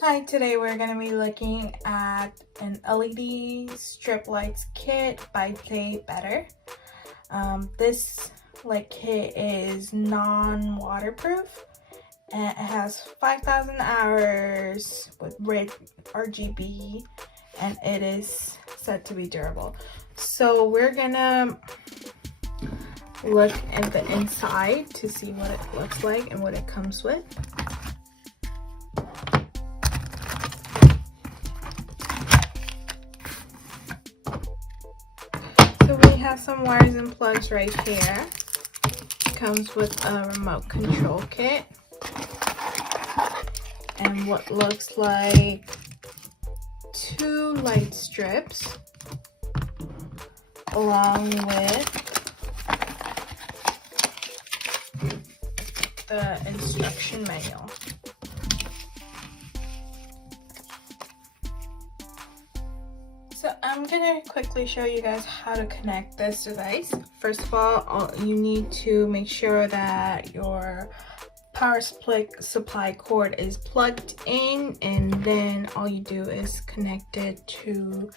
Hi, today we're going to be looking at an LED strip lights kit by Daybetter. This light kit is non-waterproof and it has 5,000 hours with red RGB and it is said to be durable. So we're going to look at the inside to see what it looks like and what it comes with. So we have some wires and plugs right here. It comes with a remote control kit and what looks like 2 light strips along with the instruction manual. So I'm gonna quickly show you guys how to connect this device. First of all, you need to make sure that your power supply cord is plugged in, and then all you do is connect it to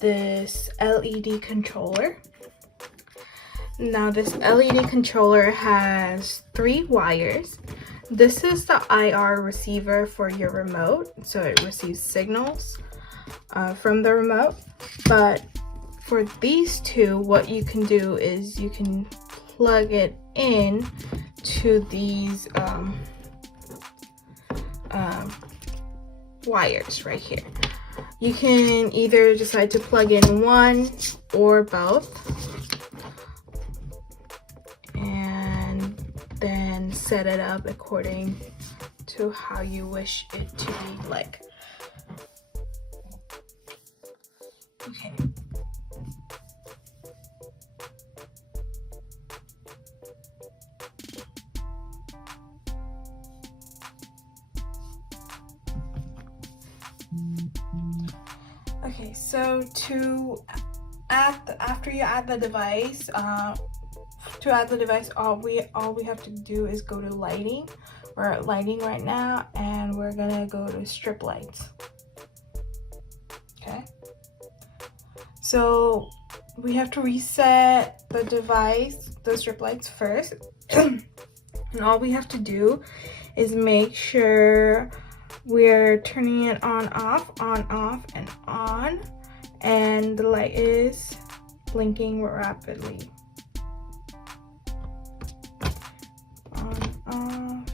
this LED controller. Now this LED controller has 3 wires. This is the IR receiver for your remote, so it receives signals from the remote. But for these 2, what you can do is you can plug it in to these wires right here. You can either decide to plug in one or both and then set it up according to how you wish it to be like. Okay. Okay, so after you add the device, all we have to do is go to lighting. We're at lighting right now, and we're gonna go to strip lights. Okay. So we have to reset the device, the strip lights first. And all we have to do is make sure we're turning it on, off, and on. And the light is blinking rapidly. On, off.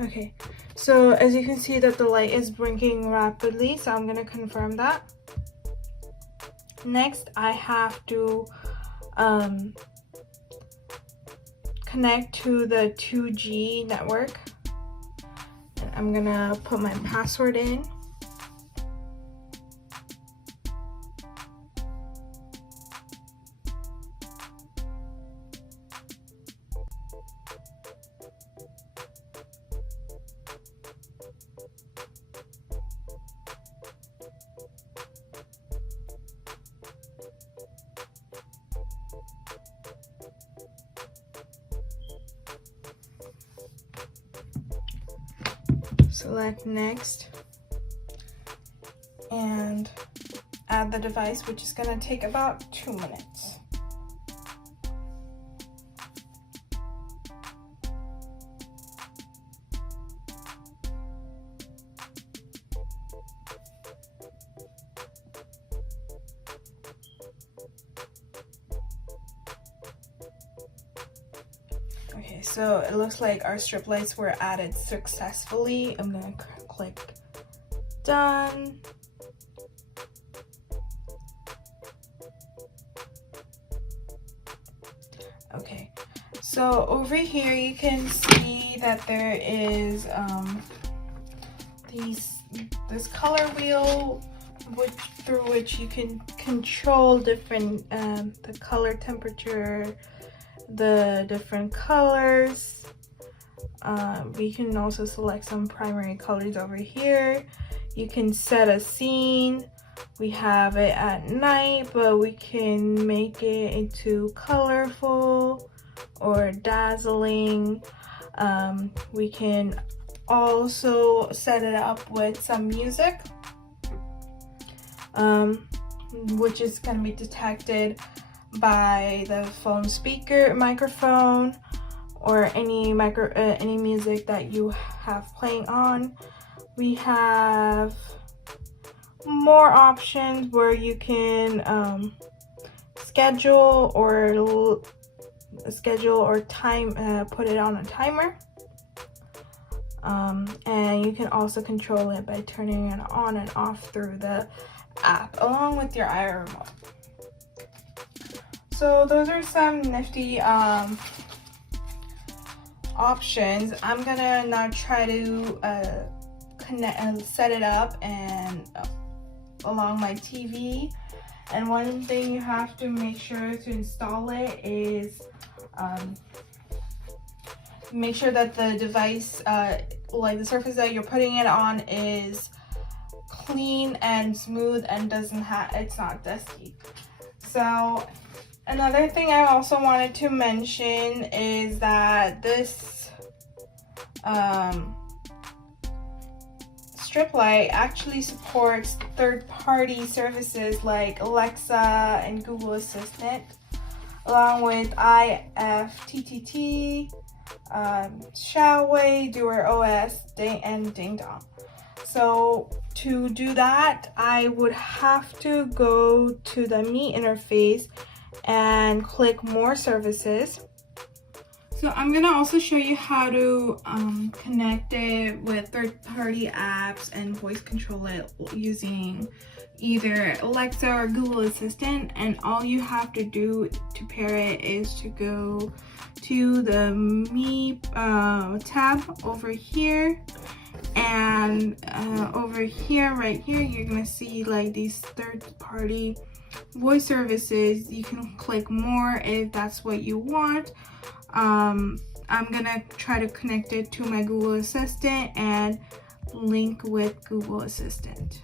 Okay, so as you can see that the light is blinking rapidly, so I'm gonna confirm that. Next, I have to connect to the 2G network. And I'm gonna put my password in. Select next and add the device, which is going to take about 2 minutes. Okay, so it looks like our strip lights were added successfully. I'm gonna click done. Okay, so over here you can see that there is this color wheel through which you can control different the color temperature, the different colors. We can also select some primary colors over here. You can set a scene, We have it at night, but we can make it into colorful or dazzling. We can also set it up with some music, which is going to be detected by the phone speaker, microphone, or any music that you have playing on. We have more options where you can schedule or time, put it on a timer, and you can also control it by turning it on and off through the app along with your iRemote. remote. So those are some nifty options. I'm gonna now try to set it up and along my TV. And one thing you have to make sure to install it is make sure that the device, like the surface that you're putting it on, is clean and smooth and it's not dusty. So another thing I also wanted to mention is that this strip light actually supports third-party services like Alexa and Google Assistant, along with IFTTT, Xiaowei, DuerOS, and Ding Dong. So to do that, I would have to go to the Me interface and click More Services. So I'm gonna also show you how to connect it with third-party apps and voice control it using either Alexa or Google Assistant. And all you have to do to pair it is to go to the Me tab over here, and over here, right here, you're gonna see like these third-party voice services. You can click more if that's what you want. I'm gonna try to connect it to my Google Assistant and link with Google Assistant.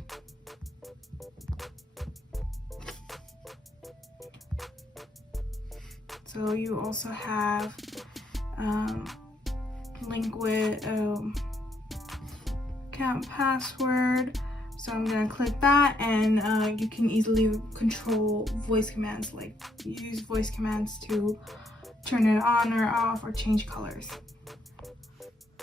So you also have link with account password. So I'm gonna click that, and you can easily control voice commands, like use voice commands to turn it on or off or change colors.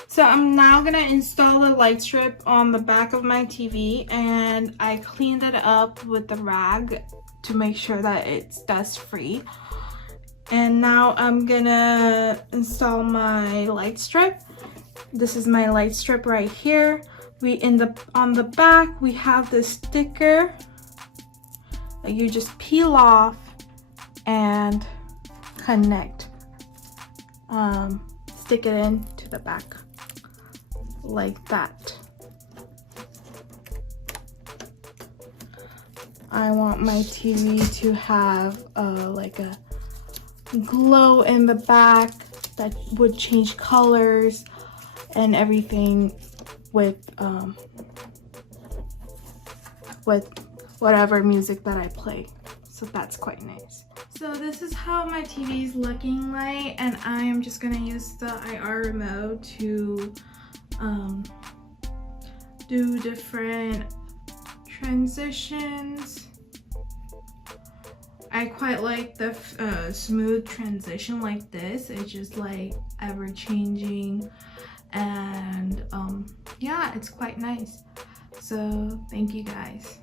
So I'm now gonna install a light strip on the back of my TV, and I cleaned it up with the rag to make sure that it's dust free. And now I'm gonna install my light strip. This is my light strip right here. On the back we have this sticker that you just peel off and connect. Stick it into the back like that. I want my TV to have like a glow in the back that would change colors and everything with whatever music that I play. So that's quite nice. So this is how my TV is looking like, and I am just gonna use the IR remote to do different transitions. I quite like the smooth transition like this. It's just like ever changing, and yeah, it's quite nice. So thank you guys.